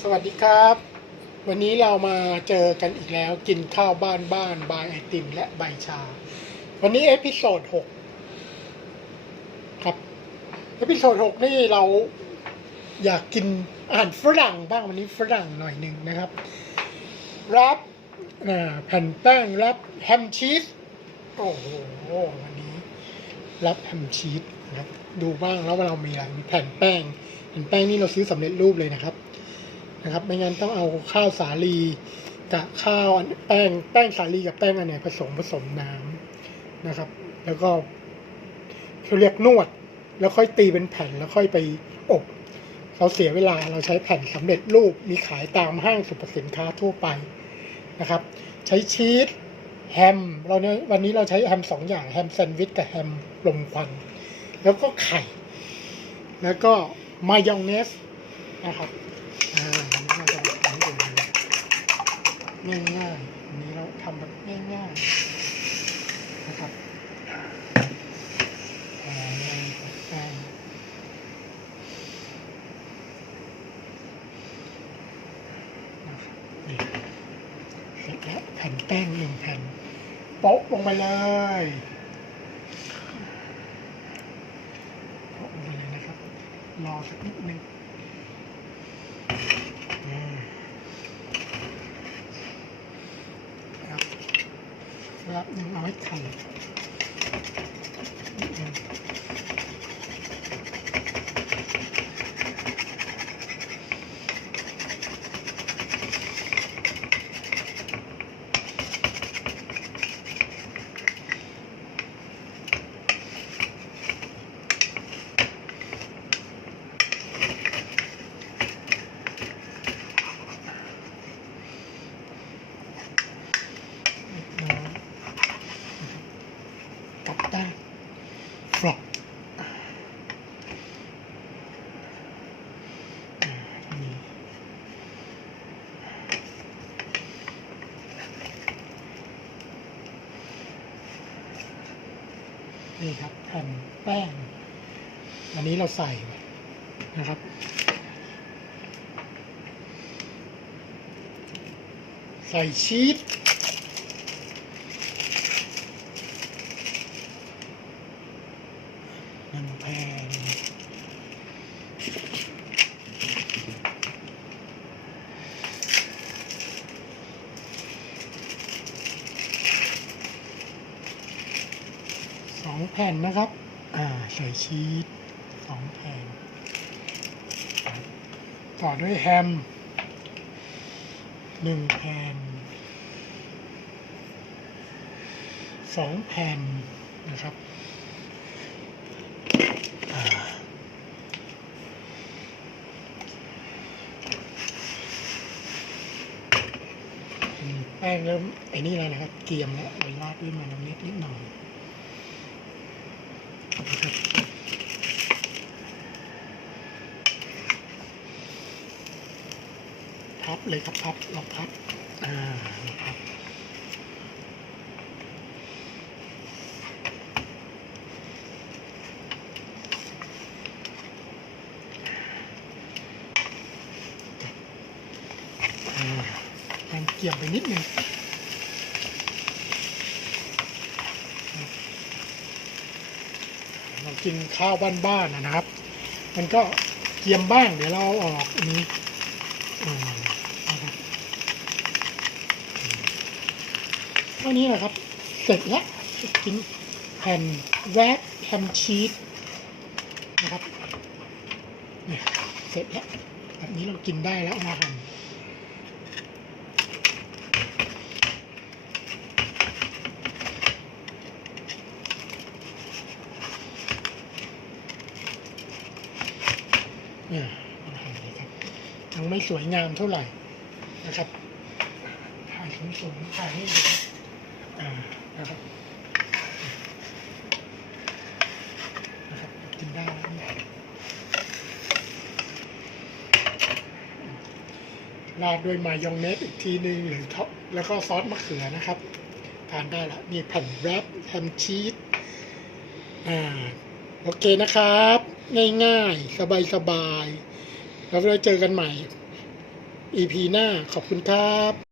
สวัสดีครับ วันนี้เรามาเจอกันอีกแล้วกินข้าวบ้านบ้านบายไอติม และใบชา วันนี้เอพิโซดหกครับเอพิโซดหกนี่เราอยากกินอาหารฝรั่งบ้างวันนี้ฝรั่งหน่อยหนึ่งนะครับรับแผ่นแป้งรับแฮมชีสโอ้โหวันนี้รับแฮมชีสนะครับดูบ้างแล้วว่าเรามีอะไรมีแผ่นแป้งแผ่นแป้งนี่เราซื้อสำเร็จรูปเลยนะครับ นะครับ ไม่งั้นต้องเอาข้าวสาลีกับข้าวแป้งแป้งสาลีกับแป้งอันไหนผสมผสมน้ำนะครับ แล้วก็เขาเรียกนวด แล้วค่อยตีเป็นแผ่นแล้วค่อยไปอบเราเสียเวลาเราใช้แผ่นสำเร็จรูปมีขายตามห้างสรรพสินค้าทั่วไปนะครับ ใช้ชีสแฮมเราเนี่ยวันนี้เราใช้แฮมสองอย่างแฮมแซนด์วิชกับแฮมลมควันแล้วก็ไข่ แล้วก็มายองเนสนะครับอ่าอันนี้เราจะแบบนี้เลยง่ายๆอันนี้เราทำแบบง่ายๆ นะครับอ่าง่ายๆง่ายนะครับนี่เสร็จแล้วแผ่นแป้งหนึ่งแผ่นโป๊ะลงไปเลยโป๊ะลงไปเลยนะครับ รอสักนิดนึงอ่าครับ รับหนึ่งเอาไม้ไข่นิดนึงเล็กน้อยกลับด้านฟลอกอ่าทีนี้ นี่ครับแผ่นแป้ง อันนี้เราใส่นะครับ ใส่ชีสหนึ่งแผ่น องแผ่นนะครับ อ่าใส่ชีสสองแผ่น ต่อด้วยแฮมหนึ่งแผ่นสองแผ่นนะครับแป้งเริ่มไอ้นี่แล้วนะครับ เกรียมแล้วเลยราดด้วยมายองเนสนิดหน่อย พับเลยครับพับเราพับ อ่าพับอ่ามันเกี่ยมไปนิดนึงเรา กินข้าวบ้านๆนะนะครับ มันก็เกียมบ้างเดี๋ยวเราเอาออกอันนี้อ่านะครับเท่านี้แหละครับ เสร็จแล้วกินแผ่นแวบแฮมชีสนะครับเสร็จแล้วแบบนี้เรากินได้แล้วนะหั่น เนี่ยเราหั่นเลยครับยังไม่สวยงามเท่าไหร่นะครับถ่ายสูงๆถ่ายให้ดูอ่านะครับนะครับกินได้ราดด้วยมายองเนสอีกทีหนึ่งหรือท็อปแล้วก็ซอสมะเขือนะครับทานได้ละนี่แผ่นแรปแฮมชีสอ่าโอเคนะครับ ง่ายๆ สบายๆ แล้วเราเจอกันใหม่ EP หน้าขอบคุณครับ